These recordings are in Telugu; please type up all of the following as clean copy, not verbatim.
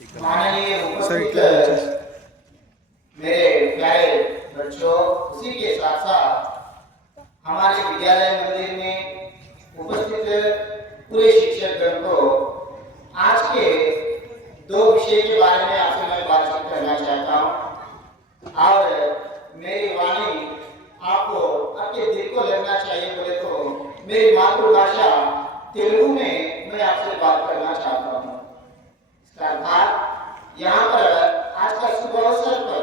माननीय उपस्थित मेरे प्यारे बच्चों, उसी के साथ साथ हमारे विद्यालय मंदिर में उपस्थित पूरे शिक्षकगण को आज के दो विषय के बारे में आपसे मैं बातचीत करना चाहता हूँ। और मेरी वाणी आपको आपके दिल को लगना चाहिए बोले तो मेरी मातृभाषा तेलुगु में मैं आपसे बात करना चाहता हूँ। इसका अर्थात यहाँ पर आज का शुभ अवसर पर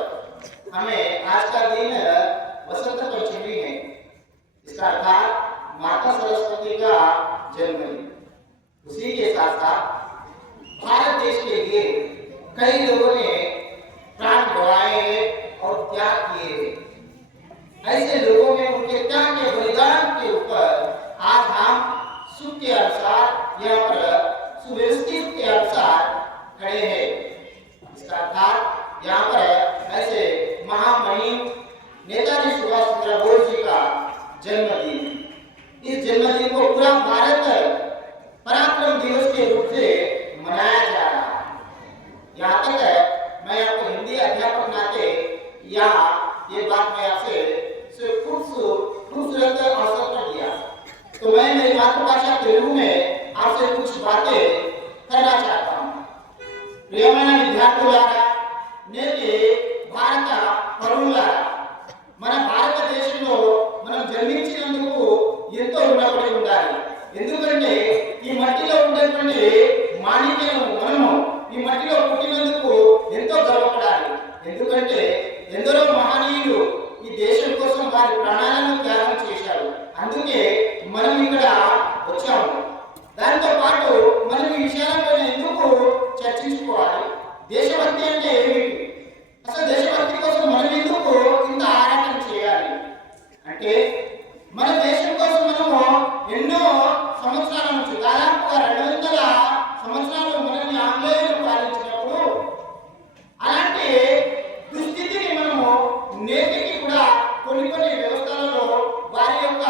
हमें आज का दिन वसंत पंचमी है। इसका अर्थात माता सरस्वती का जन्मदिन। उसी के साथ साथ भारत देश के लिए कई लोगों ने प्राण गंवाए और त्याग किए। ऐसे लोगों में उनके त्याग के बलिदान के ऊपर आज हम सुख के अनुसार यहाँ पर सुव्यवस्थित के अनुसार खड़े हैं। इसका अर्थात यहाँ पर ऐसे महामहिम नेताजी सुभाष चंद्र बोस जी का जन्मदिन, इस जन्मदिन को पूरा भारत पराक्रम दिवस के रूप से मनाया जा रहा है। यहाँ तक मैं आपको हिंदी अध्यापक नाते यहाँ ये बात मैं आपसे खूबसूरत अवसर पर दिया, तो मैं मेरी मातृभाषा तेलुगु में आपसे कुछ बातें करना चाहता हूँ। ప్రియమైన విద్యార్థులారా, నేటి భారత పౌరులారా, మన భారతదేశంలో మనం జన్మించినందుకు ఎంతో రుణపడి ఉండాలి. ఎందుకంటే ఈ మట్టిలో ఉండేటువంటి మాణిక్యము మనము ఈ మట్టిలో పుట్టినందుకు ఎంతో గర్వపడాలి. ఎందుకంటే ఎందరో మహనీయులు ఈ దేశం కోసం వారి ప్రాణాలను త్యాగం చేశారు. అందుకే మనం ఇక్కడ వచ్చాము. దాంతో పాటు మనం ఈ విషయాలపైన ఎందుకు చర్చించుకోవాలి? దేశభక్తి అంటే ఏమిటి? అసలు దేశభక్తి కోసం మనం ఎందుకు ఇంత ఆరాటం చేయాలి అంటే, మన దేశం కోసం మనము ఎన్నో సంవత్సరాల నుంచి దాదాపుగా 200 సంవత్సరాలు మనల్ని ఆంగ్లేయులు పాలించినప్పుడు అలాంటి దుస్థితిని మనము నేటికి కూడా కొన్ని వ్యవస్థలలో వారి యొక్క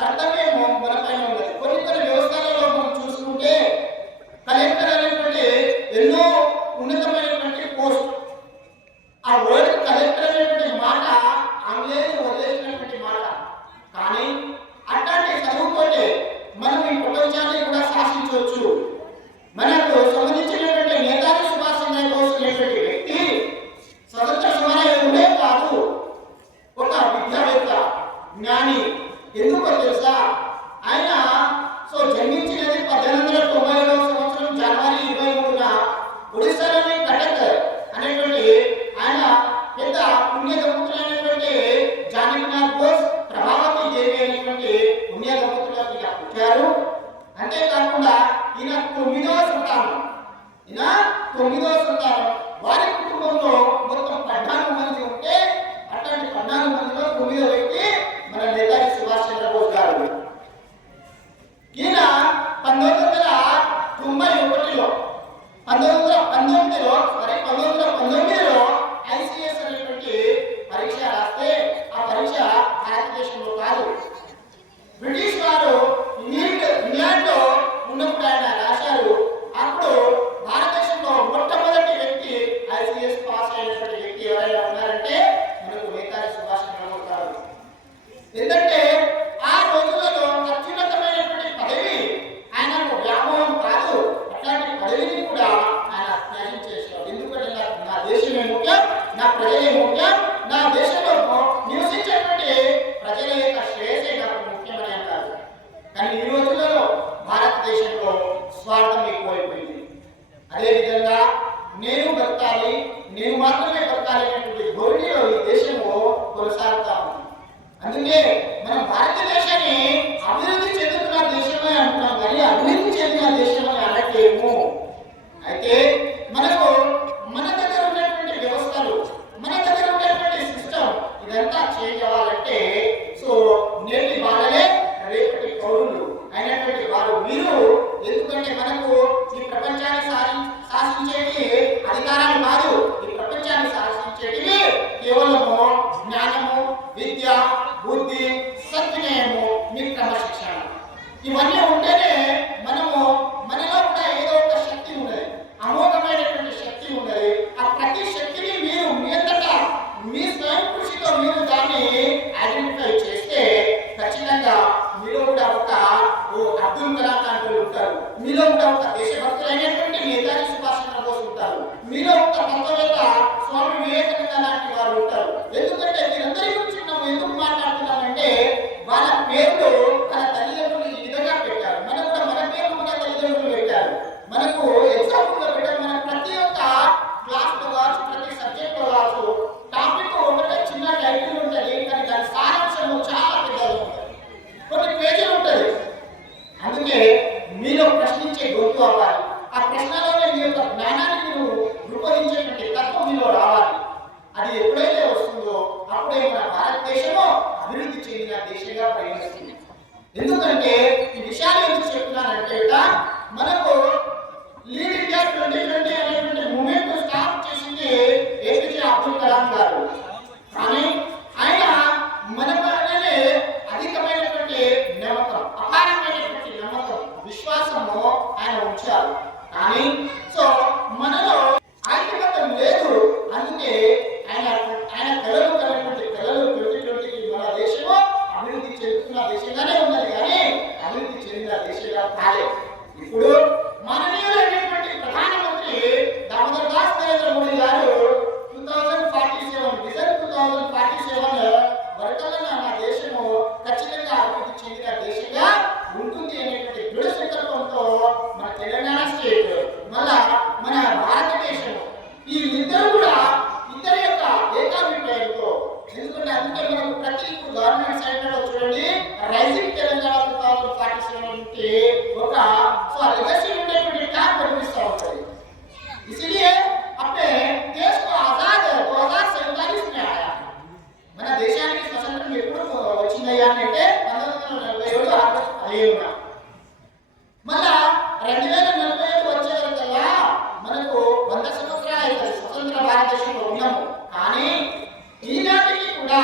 కర్తవ్యము మన పైన ఉన్నది. కొన్ని వ్యవస్థలలో మనం చూసుకుంటే కలెక్టర్ అనేటువంటి ఎన్నో ఉన్నతమైనటువంటి పోస్ట్, ఆ వర్డ్ కలెక్టర్ అనేటువంటి మాట ఆంగ్లేయులు వదిలేసినటువంటి మాట. కానీ అట్లాంటి చదువుకోటే మనం ఈ ప్రపంచాన్ని కూడా శాసించవచ్చు. మనకు సంబంధించినటువంటి నేతాజీ సుభాష్ చంద్ర బోస్ అనేటువంటి వ్యక్తి స్వతంత్ర సమరయోధుడే కాదు, ఒక విద్యావేత్త, జ్ఞాని. ఎందుకో తెలుసా? ఆయన జన్మించినది 1890 సంవత్సరం జనవరి 23న ఒడిశాలోని కటక్ అనేటువంటి ఆయన పెద్ద పుణ్య దంపతులైనటువంటి జానకినాథ్ బోస్, ప్రభావతి దేవి అనేటువంటి పుణ్య దంపతులకు ఇలా పుట్టారు. అంతేకాకుండా ఈయన 9వ సంతానం. వారి కుటుంబంలో మొత్తం 14 మంది ఉంటే అట్లాంటి 14 మందిలో 9వ వ్యక్తి మన నేతాజీ సుభాష్ చంద్ర బోస్ గారు. ఈయన 1919లో ఐసిఎస్ అనేటువంటి పరీక్ష రాస్తే ఆ పరీక్ష భారతదేశంలో కాదు, బ్రిటిష్ వారు ఇంగ్లాండ్లో ఉన్నప్పుడు ఆయన రాశారు. అప్పుడు భారతదేశంలో మొట్టమొదటి వ్యక్తి ఐసిఎస్ పాస్ అయినటువంటి వ్యక్తి ఎవరైనా ఉన్నారంటే మనకు నేతాజీ సుభాష్ చంద్రబోస్ గారు. ఎందుకంటే ఆ రోజులలో అత్యున్నతమైనటువంటి పదవి ఆయనకు వ్యామోహం కాదు, అట్లాంటి పదవిని కూడా ఆయన త్యాగం చేశారు. ఎందుకంటే నా దేశమే ముఖ్యం, నా ప్రజలే ముఖ్యం, నా దేశంలో నివసించేటువంటి ప్రజల యొక్క శ్రేయసే నాకు ముఖ్యమని అన్నారు. కానీ ఈ రోజులలో భారతదేశంలో స్వార్థం ఎక్కువైపోయింది. అదేవిధంగా నేను బతకాలి, నేను మాత్రమే బతకాలి అనేటువంటి ధోరణిలో ఈ దేశము కొనసాగుతా ఉంది. అందుకే మనం భారతదేశాన్ని అభివృద్ధి చెందుతున్న దేశమే అంటున్నాం, కానీ అభివృద్ధి చెందిన దేశం అని అనట్లేము. అయితే మనకు మన దగ్గర ఉన్నటువంటి వ్యవస్థలు, మన దగ్గర ఉన్నటువంటి సిస్టమ్ ఇదంతా చేంజ్ అవ్వాలంటే నేటి వాళ్ళే రేపటి పౌరులు అయినటువంటి వారు మీరు. ఎందుకంటే మనకు ఈ ప్రపంచాన్ని శాసించేటి అధికారాలు కాదు, ఈ ప్రపంచాన్ని శాసించేటివి కేవలము జ్ఞానము, విద్య, బుద్ధి, సత్వినయము, మీ క్రమశిక్షణ. ఇవన్నీ ఉంటేనే మనలో కూడా ఏదో ఒక శక్తి ఉన్నది, అమోఘమైనటువంటి శక్తి. మీలో ఒక తత్వవేత్త స్వామి వివేకానంద లాంటి వారు ఉంటారు. ఎందుకంటే వీరందరి గురించి మనం ఎందుకు మాట్లాడుతున్నామంటే వాళ్ళ పేర్లు మన తల్లిదండ్రులు ఈ విధంగా పెట్టారు. మనకు కూడా మన పేర్లు మన తల్లిదండ్రులు పెట్టారు. మనకు ఎగ్జాంపుల్ గా పెట్టారు. మన ప్రతి ఒక్క క్లాస్ లో కావచ్చు, ప్రతి సబ్జెక్ట్ లో కావచ్చు టాపిక్ ఒకటే చిన్న టైటిల్ ఉంటుంది, కానీ దాని సారాంశం చాలా పెద్దగా ఉంటుంది, కొన్ని పేజీలు ఉంటుంది. అందుకే మీలో ప్రశ్నించే గొంతు అవ్వాలి. ఆ ప్రశ్నలోనే మీ యొక్క జ్ఞానాన్ని మీరు రూపొందించేటువంటి తత్వం మీలో రావాలి. అది ఎప్పుడైతే వస్తుందో అప్పుడే మన భారతదేశము అభివృద్ధి చెందిన దేశంగా పరిగణిస్తుంది. ఎందుకంటే ఈ విషయాలు ఎందుకు చెప్తున్నానంటే మనకు లీడ్ ఇండియా 2020 అనేటువంటి మూమెంట్ స్టార్ట్ చేసింది ఏపీజే అబ్దుల్ కలాం గారు. కానీ ఆయన మన పైనే అధికమైనటువంటి నమ్మకం, అపారమైనటువంటి నమ్మకం, విశ్వాసము ఆయన ఉంచారు. కానీ సో మనలో ఐక్యమత్యం లేదు. అందుకే ఆయన కళలు కలిగినటువంటి కళలు 2020కి మన దేశము అభివృద్ధి చెందుతున్న దేశంగానే ఉన్నది, కానీ అభివృద్ధి చెందిన దేశంగా కాలేదు. ఇప్పుడు మాననీయులైనటువంటి ప్రధానమంత్రి దామోదర్ దాస్ నరేంద్ర మోడీ గారు 2047 విజన్ 2047 వరకల్లా మన దేశము ఖచ్చితంగా అభివృద్ధి చెందిన దేశంగా ఉంటుంది అనేటువంటి దృఢ సంకల్పంతో మన తెలంగాణ స్టేట్ మళ్ళా మన భారతదేశం ఈ ఇద్దరు కూడా ఇద్దరి యొక్క ఏకాభిప్రాయంతో, ఎందుకంటే అందుకే మనకు ప్రతి ఇప్పుడు గవర్నమెంట్ సైడ్ లో చూడండి రైజింగ్ తెలంగాణ 2047 ఒక లెగసీ ఉండేటువంటి ట్యాగ్ కనిపిస్తూ ఉంటుంది. इसलिए अपने देश को आजाद 2047 में आया. మన దేశానికి స్వతంత్రం ఎప్పుడు వచ్చిందయ్యా అంటే 1947 ఆగస్టు 15న. మళ్ళా 2047 వచ్చేవరకల్లా మనకు 100 సంవత్సరాలు అవుతుంది స్వతంత్ర భారతదేశంలో ఉన్నాము. కానీ ఈనాటికి కూడా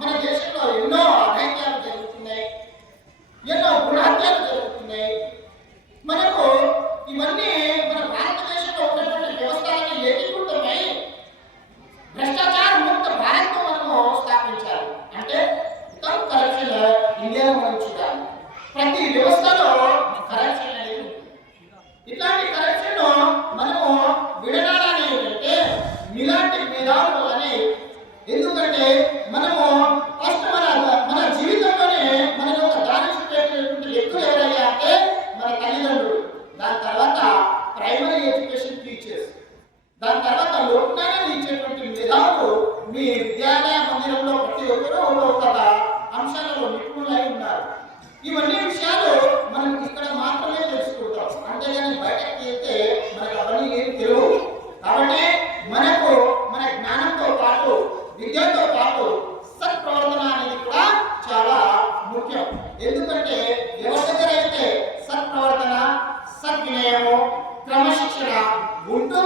మన దేశంలో ఎన్నో అఘాయిత్యాలు జరుగుతున్నాయి, ఎన్నో గృహత్యాలు జరుగుతున్నాయి. మనకు ఇవన్నీ మన భారతదేశంలో ఉన్నటువంటి వ్యవస్థలన్నీ ఏకీకృతమై భ్రష్టాచార ముక్త భారత్ మనము స్థాపించాలి. అంటే వితౌట్ కరప్షన్ ఇండియాలో మనం చూడాలి. ప్రతి వ్యవస్థలో కరప్షన్ అనేది ఉంటుంది. ఇట్లాంటి కరప్షన్ మనము విడనాడాలి అంటే ఇలాంటి విధానాలు వల్లనే. ఎందుకంటే మనము ఫస్ట్ మన జీవితంలోనే మన యొక్క దారి చూపేటువంటి వ్యక్తులు ఎవరయ్యా అంటే మన తల్లిదండ్రులు, దాని తర్వాత ప్రైమరీ ఎడ్యుకేషన్ టీచర్స్, దాని తర్వాత లోక్జ్ఞానాన్ని ఇచ్చేటువంటి మేధావులు. మీ విద్యాలయ మందిరంలో ప్రతి ఒక్కరూ ఒక అంశాలలో నిపుణులై ఉన్నారు. ఇవన్నీ విషయాలు మనం ఇక్కడ మాత్రమే తెలుసుకుంటాం, అంతేగాని బయటకు వెళ్తే మనకు అవన్నీ ఏం తెలియవు. కాబట్టి మనకు మన జ్ఞానంతో పాటు విద్యతో పాటు సత్ప్రవర్తన అనేది కూడా చాలా ముఖ్యం. ఎందుకంటే ఎవరి దగ్గర అయితే సత్ప్రవర్తన, సద్వినయము, క్రమశిక్షణ ఉంటుందో